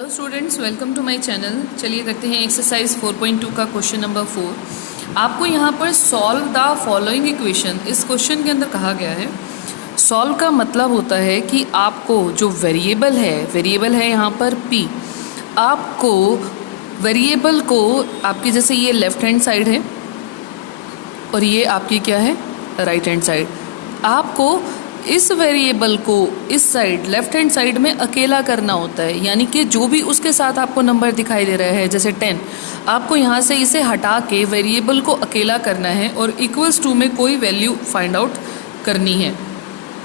Hello students, welcome to my channel. चलिए करते हैं एक्सरसाइज 4.2 का क्वेश्चन नंबर 4। आपको यहाँ पर सॉल्व द फॉलोइंग इक्वेशन, इस क्वेश्चन के अंदर कहा गया है सॉल्व का मतलब होता है कि आपको जो वेरिएबल है यहाँ पर p, आपको वेरिएबल को आपकी जैसे ये लेफ्ट हैंड साइड है और ये आपकी क्या है राइट हैंड साइड, आपको इस वेरिएबल को इस साइड लेफ्ट हैंड साइड में अकेला करना होता है। यानी कि जो भी उसके साथ आपको नंबर दिखाई दे रहा है जैसे 10, आपको यहाँ से इसे हटा के वेरिएबल को अकेला करना है और इक्वल्स टू में कोई वैल्यू फाइंड आउट करनी है।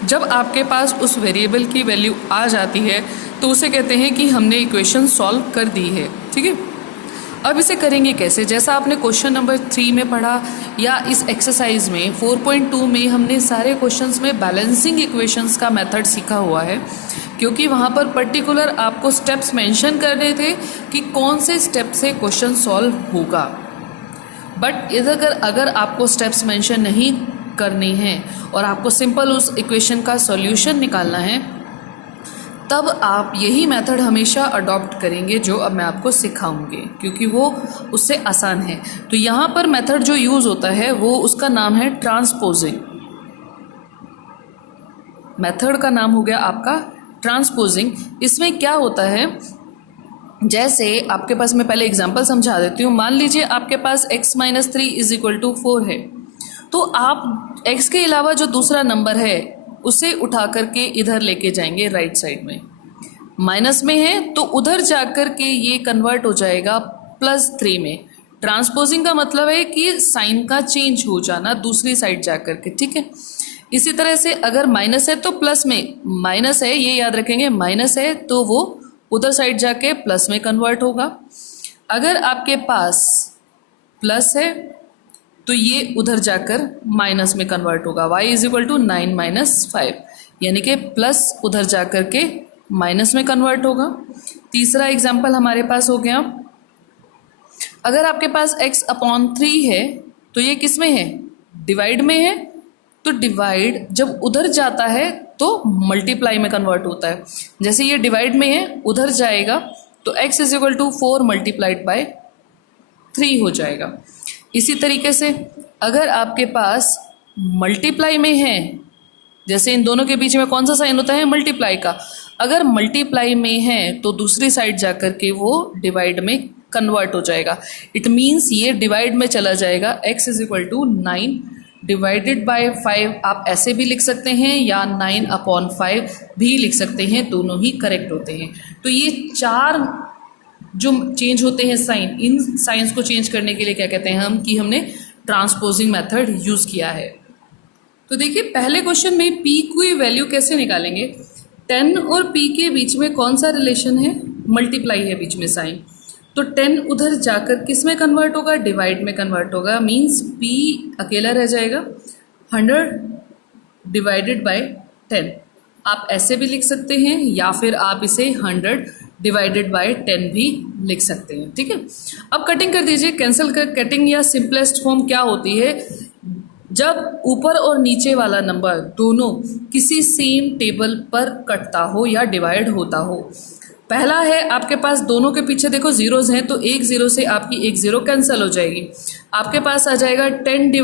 जब आपके पास उस वेरिएबल की वैल्यू आ जाती है तो उसे कहते हैं कि हमने इक्वेशन सॉल्व कर दी है। ठीक है, अब इसे करेंगे कैसे? जैसा आपने क्वेश्चन नंबर 3 में पढ़ा या इस एक्सरसाइज में 4.2 में हमने सारे क्वेश्चंस में बैलेंसिंग इक्वेशंस का मेथड सीखा हुआ है, क्योंकि वहाँ पर पर्टिकुलर आपको स्टेप्स मेंशन करने थे कि कौन से स्टेप से क्वेश्चन सॉल्व होगा। बट अगर आपको स्टेप्स मेंशन नहीं करने हैं और आपको सिंपल उस इक्वेशन का सॉल्यूशन निकालना है, तब आप यही मेथड हमेशा अडॉप्ट करेंगे जो अब मैं आपको सिखाऊंगी, क्योंकि वो उससे आसान है। तो यहाँ पर मेथड जो यूज़ होता है वो उसका नाम है ट्रांसपोजिंग। मेथड का नाम हो गया आपका ट्रांसपोजिंग। इसमें क्या होता है, जैसे आपके पास, मैं पहले एग्जांपल समझा देती हूँ। मान लीजिए आपके पास x - 3 = 4 है, तो आप x के अलावा जो दूसरा नंबर है उसे उठा करके इधर लेके जाएंगे राइट साइड में। माइनस में है तो उधर जाकर के ये कन्वर्ट हो जाएगा +3 में। ट्रांसपोजिंग का मतलब है कि साइन का चेंज हो जाना दूसरी साइड जाकर के। ठीक है, इसी तरह से अगर माइनस है तो प्लस में, माइनस है ये याद रखेंगे, माइनस है तो वो उधर साइड जाके प्लस में कन्वर्ट होगा। अगर आपके पास प्लस है तो ये उधर जाकर माइनस में कन्वर्ट होगा। y = 9 - 5, यानी कि प्लस उधर जाकर के माइनस में कन्वर्ट होगा। तीसरा एग्जाम्पल हमारे पास हो गया, अगर आपके पास x/3 है तो ये किस में है? डिवाइड में है। तो डिवाइड जब उधर जाता है तो मल्टीप्लाई में कन्वर्ट होता है। जैसे ये डिवाइड में है, उधर जाएगा तो x = 4 × 3 हो जाएगा। इसी तरीके से अगर आपके पास मल्टीप्लाई में है, जैसे इन दोनों के बीच में कौन सा साइन होता है? मल्टीप्लाई का। अगर मल्टीप्लाई में है तो दूसरी साइड जाकर के वो डिवाइड में कन्वर्ट हो जाएगा। इट मीन्स ये डिवाइड में चला जाएगा। x = 9 / 5 आप ऐसे भी लिख सकते हैं या 9/5 भी लिख सकते हैं, दोनों ही करेक्ट होते हैं। तो ये चार जो चेंज होते हैं साइन, इन साइंस को चेंज करने के लिए क्या कहते हैं हम, कि हमने ट्रांसपोजिंग मेथड यूज़ किया है। तो देखिए पहले क्वेश्चन में p की वैल्यू कैसे निकालेंगे? 10 और p के बीच में कौन सा रिलेशन है? मल्टीप्लाई है बीच में साइन। तो 10 उधर जाकर किस में कन्वर्ट होगा? डिवाइड में कन्वर्ट होगा। मीन्स p अकेला रह जाएगा। 100 / 10 आप ऐसे भी लिख सकते हैं या फिर आप इसे 100 / 10 भी लिख सकते हैं। ठीक है, अब कटिंग कर दीजिए। कैंसिल कर कटिंग या सिंपलेस्ट फॉर्म क्या होती है? जब ऊपर और नीचे वाला नंबर दोनों किसी सेम टेबल पर कटता हो या डिवाइड होता हो। पहला है आपके पास दोनों के पीछे देखो जीरोज हैं, तो एक जीरो से आपकी एक जीरो कैंसिल हो जाएगी। आपके पास आ जाएगा 10 /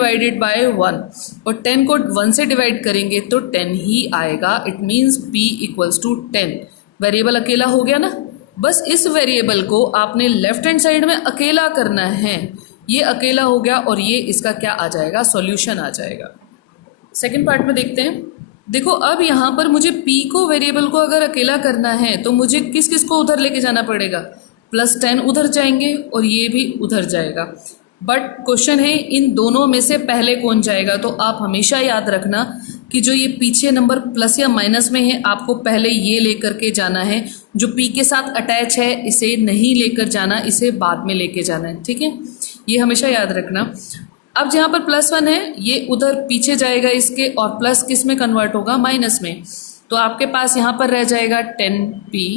1 और 10 को 1 से डिवाइड करेंगे तो 10 ही आएगा। It means p = 10। वेरिएबल अकेला हो गया ना। बस इस वेरिएबल को आपने लेफ्ट हैंड साइड में अकेला करना है। ये अकेला हो गया और ये इसका क्या आ जाएगा? सॉल्यूशन आ जाएगा। सेकंड पार्ट में देखते हैं। देखो अब यहाँ पर मुझे p को, वेरिएबल को अगर अकेला करना है तो मुझे किस किस को उधर लेके जाना पड़ेगा? +10 उधर जाएंगे और ये भी उधर जाएगा। बट क्वेश्चन है इन दोनों में से पहले कौन जाएगा? तो आप हमेशा याद रखना कि जो ये पीछे नंबर प्लस या माइनस में है, आपको पहले ये लेकर के जाना है। जो p के साथ अटैच है इसे नहीं लेकर जाना, इसे बाद में लेके जाना है। ठीक है, ये हमेशा याद रखना। अब जहाँ पर +1 है ये उधर पीछे जाएगा इसके, और प्लस किस में कन्वर्ट होगा? माइनस में। तो आपके पास यहाँ पर रह जाएगा 10p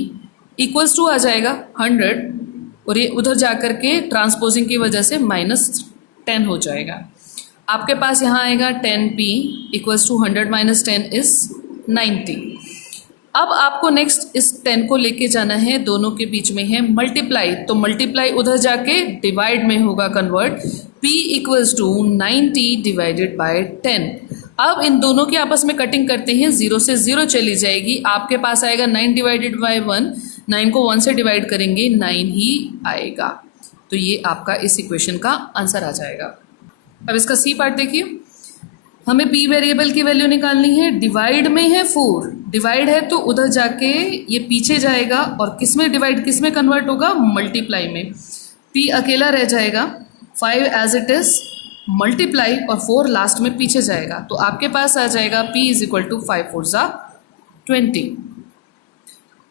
= आ जाएगा 100 और ये उधर जाकर के ट्रांसपोजिंग की वजह से -10 हो जाएगा। आपके पास यहाँ आएगा 10p = 100 - 10 = 90। अब आपको नेक्स्ट इस 10 को लेके जाना है, दोनों के बीच में है मल्टीप्लाई, तो मल्टीप्लाई उधर जाके डिवाइड में होगा convert, p equals to 90 divided by 10। अब इन दोनों की आपस में कटिंग करते हैं, 0 से 0 चली जाएगी, आपके पास आएगा 9 डिवाइडेड बाय 1, 9 को 1 से डिवाइड करेंगे 9 ही आएगा। तो ये आपका इस इक्वेशन का आंसर आ जाएगा। अब इसका सी पार्ट देखिए, हमें p वेरिएबल की वैल्यू निकालनी है, डिवाइड में है 4, डिवाइड है तो उधर जाके ये पीछे जाएगा और किस में डिवाइड किस में कन्वर्ट होगा, मल्टीप्लाई में। p अकेला रह जाएगा, 5 एज इट इज मल्टीप्लाई और 4 लास्ट में पीछे जाएगा, तो आपके पास आ जाएगा p इज इक्वल टू 5 4 जा 20।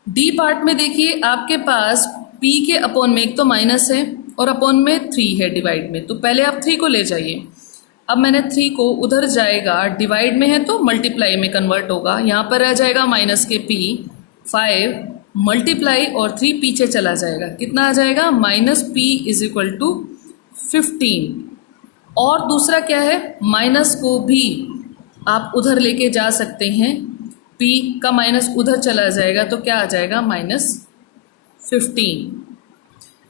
डी पार्ट में देखिए आपके पास p के अपॉन में एक तो माइनस है और अपॉन में 3 है डिवाइड में, तो पहले आप 3 को ले जाइए। अब मैंने 3 को उधर जाएगा, डिवाइड में है तो मल्टीप्लाई में कन्वर्ट होगा, यहाँ पर रह जाएगा माइनस के p, 5 मल्टीप्लाई और 3 पीछे चला जाएगा, कितना आ जाएगा minus p is equal to 15। और दूसरा क्या है, माइनस को भी आप उधर लेके जा सकते हैं, p का माइनस उधर चला जाएगा तो क्या आ जाएगा माइनस 15।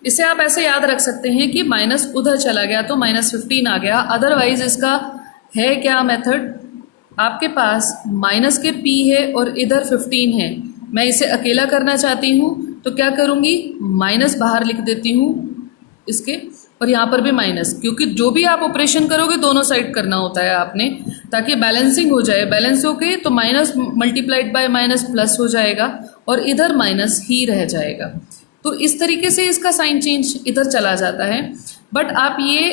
इसे आप ऐसे याद रख सकते हैं कि माइनस उधर चला गया तो माइनस 15 आ गया। अदरवाइज इसका है क्या मेथड, आपके पास माइनस के p है और इधर 15 है, मैं इसे अकेला करना चाहती हूँ तो क्या करूँगी, माइनस बाहर लिख देती हूँ इसके, और यहाँ पर भी माइनस, क्योंकि जो भी आप ऑपरेशन करोगे दोनों साइड करना होता है आपने, ताकि बैलेंसिंग हो जाए। बैलेंस होके तो minus multiplied by minus plus हो जाएगा और इधर माइनस ही रह जाएगा। तो इस तरीके से इसका साइन चेंज इधर चला जाता है, बट आप ये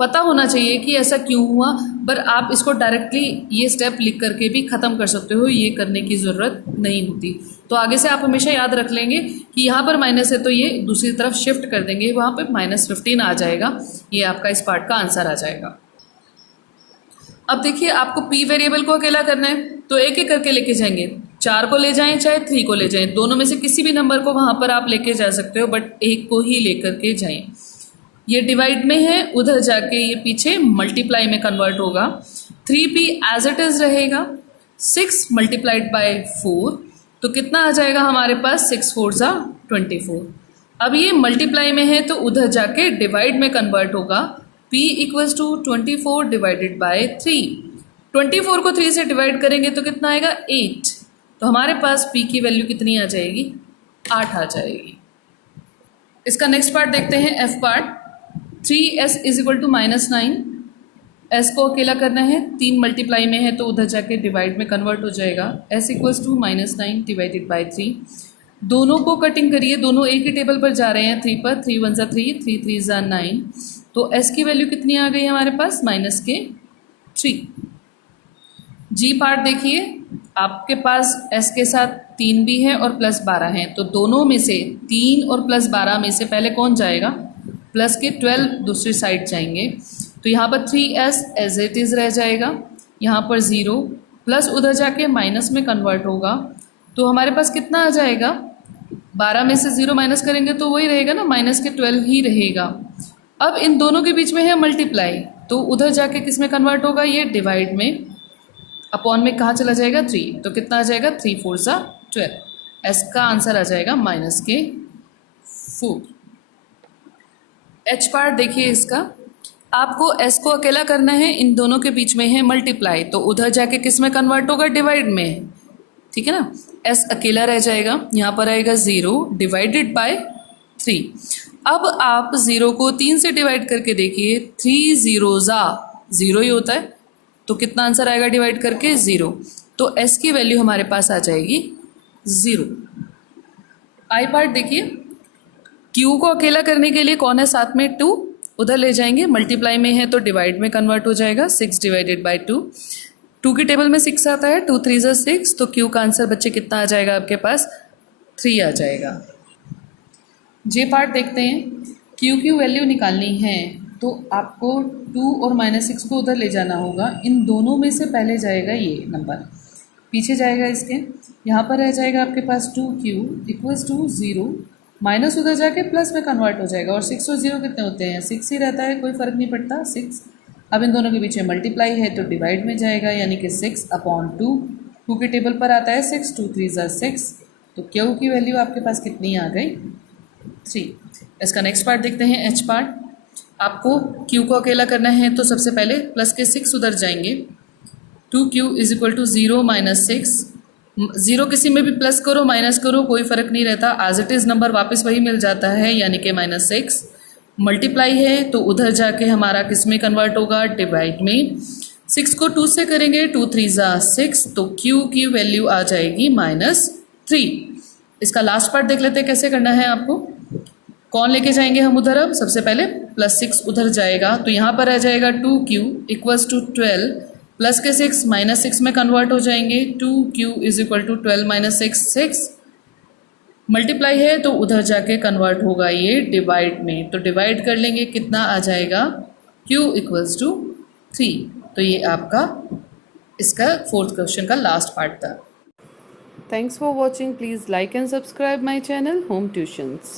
पता होना चाहिए कि ऐसा क्यों हुआ, पर आप इसको डायरेक्टली ये स्टेप लिख करके भी ख़त्म कर सकते हो, ये करने की ज़रूरत नहीं होती। तो आगे से आप हमेशा याद रख लेंगे कि यहाँ पर माइनस है तो ये दूसरी तरफ शिफ्ट कर देंगे, वहाँ पर माइनस 15 आ जाएगा, ये आपका इस पार्ट का आंसर आ जाएगा। अब देखिए आपको p वेरिएबल को अकेला करना है तो एक एक करके लेके जाएंगे, 4 को ले जाएं चाहे 3 को ले जाएं, दोनों में से किसी भी नंबर को वहाँ पर आप लेके जा सकते हो, बट एक को ही लेकर के जाएं। ये डिवाइड में है, उधर जाके ये पीछे मल्टीप्लाई में कन्वर्ट होगा, 3p एज इट इज़ रहेगा, 6 मल्टीप्लाइड बाय 4 तो कितना आ जाएगा हमारे पास, 6 4 जा 24। अब ये मल्टीप्लाई में है तो उधर जाके डिवाइड में कन्वर्ट होगा, p equals to 24 divided by 3। 24 को 3 से डिवाइड करेंगे तो कितना आएगा 8, तो हमारे पास p की वैल्यू कितनी आ जाएगी, 8 आ जाएगी। इसका नेक्स्ट पार्ट देखते हैं, f part. 3s is equal to -9, s को अकेला करना है, 3 मल्टीप्लाई में है तो उधर जाके डिवाइड में कन्वर्ट हो जाएगा, s equals to -9 divided by 3। दोनों को कटिंग करिए, दोनों एक ही टेबल पर जा रहे हैं, 3 पर, 3 1 जा 3, 3 3 जा 9, तो s की वैल्यू कितनी आ गई हमारे पास, माइनस के 3। जी पार्ट देखिए, आपके पास s के साथ 3 भी है और प्लस 12 है, तो दोनों में से 3 और प्लस 12 में से पहले कौन जाएगा, प्लस के 12 दूसरी साइड जाएंगे, तो यहाँ पर 3s एज इट इज़ रह जाएगा, यहाँ पर 0 प्लस उधर जाके माइनस में कन्वर्ट होगा, तो हमारे पास कितना आ जाएगा, 12 में से 0 माइनस करेंगे तो वही रहेगा ना, माइनस के 12 ही रहेगा। अब इन दोनों के बीच में है मल्टीप्लाई, तो उधर जाके किस में कन्वर्ट होगा, ये डिवाइड में, अपॉन में कहाँ चला जाएगा 3, तो कितना आ जाएगा 3 4 जा 12, एस का आंसर आ जाएगा माइनस के 4। एच पार्ट देखिए इसका, आपको एस को अकेला करना है, इन दोनों के बीच में है मल्टीप्लाई, तो उधर जाके किस में कन्वर्ट होगा, डिवाइड में, ठीक है ना, एस अकेला रह जाएगा, यहाँ पर आएगा 0 डिवाइडेड बाय 3। अब आप 0 को 3 से डिवाइड करके देखिए, 3 0 जा 0 ही होता है, तो कितना आंसर आएगा डिवाइड करके 0, तो s की वैल्यू हमारे पास आ जाएगी 0। आई पार्ट देखिए, q को अकेला करने के लिए कौन है साथ में, 2 उधर ले जाएंगे, मल्टीप्लाई में है तो डिवाइड में कन्वर्ट हो जाएगा, 6 डिवाइडेड बाय 2, 2 की टेबल में 6 आता है, 2 3 जा 6, तो q का आंसर बच्चे कितना आ जाएगा आपके पास, 3 आ जाएगा। जे पार्ट देखते हैं, q की वैल्यू निकालनी है तो आपको 2 और -6 को उधर ले जाना होगा, इन दोनों में से पहले जाएगा ये नंबर, पीछे जाएगा इसके, यहाँ पर रह जाएगा आपके पास 2q इक्वल्स टू 0, माइनस उधर जाके प्लस में कन्वर्ट हो जाएगा, और 6 और 0 कितने होते हैं, 6 ही रहता है, कोई फ़र्क नहीं पड़ता 6। अब इन दोनों के बीच में मल्टीप्लाई है तो डिवाइड में जाएगा, यानी कि 6 अपॉन 2, टू के टेबल पर आता है 6, 2 3 ज़ा 6, तो क्यू की वैल्यू आपके पास कितनी आ गई 3। इसका नेक्स्ट पार्ट देखते हैं, एच पार्ट। आपको क्यू को अकेला करना है तो सबसे पहले प्लस के 6 उधर जाएंगे, 2q is equal to 0 minus 6। 0 किसी में भी प्लस करो माइनस करो कोई फ़र्क नहीं रहता, एज इट इज़ नंबर वापस वही मिल जाता है, यानी कि -6। मल्टीप्लाई है तो उधर जाके हमारा किस में कन्वर्ट होगा, डिवाइड में। 6 को 2 से करेंगे, 2 3 ज़ा 6, तो q की वैल्यू आ जाएगी -3। इसका लास्ट पार्ट देख लेते हैं कैसे करना है आपको। कौन लेके जाएंगे हम उधर, अब सबसे पहले +6 उधर जाएगा, तो यहाँ पर आ जाएगा 2q इक्वल्स टू 12, प्लस के 6 -6 में कन्वर्ट हो जाएंगे, 2q is equal to 12 minus 6। Multiply है तो उधर जाके कन्वर्ट होगा ये डिवाइड में, तो डिवाइड कर लेंगे, कितना आ जाएगा q इक्वल्स टू 3। तो ये आपका इसका 4th क्वेश्चन का लास्ट पार्ट था। Thanks for watching. Please like and subscribe my channel Home Tuitions.